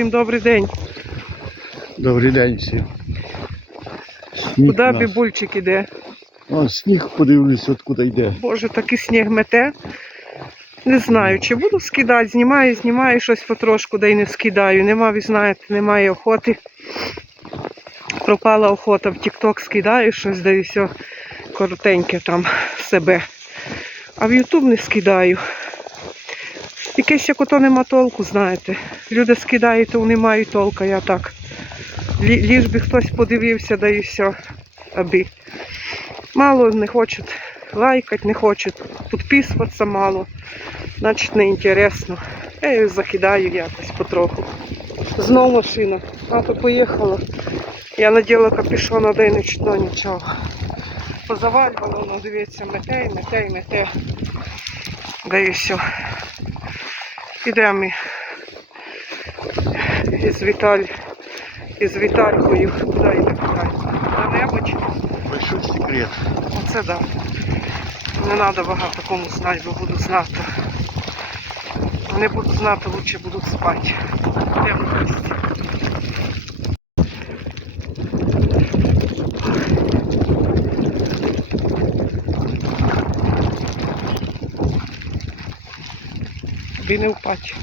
Всім добрий день. Добрий день всім. Куди бібульчик іде? О, сніг подивлюсь, откуда йде. Боже, такий сніг мете. Не знаю, чи буду скидати, знімаю, знімаю щось потрошку, да й не скидаю. Нема, ви знаєте, немає охоти. Пропала охота в Тік-Ток скидаю щось, да і все коротеньке там себе. А в Ютуб не скидаю. Якесь як ото нема толку, знаєте. Люди скидають, то вони мають толку, я так. Лі- Ліж би хтось подивився, да і все. Аби. Мало не хочуть лайкати, не хочуть підписуватися мало. Значить не інтересно. Я їх закидаю якось потроху. Знову машина. Тато поїхала. Я наділа капюшон, да й не нічого. Позавалювало, ну дивіться, мете, і мете, і мете. Да і все. Підемо ми із Віталь, із Віталькою. Куди йде Віталь? Куди-небудь. Большой секрет. Оце да. Не треба багато кому знати, бо буду знати. Не буду знати, лучше будуть спати. Йдемо в гості. incrível o pátio.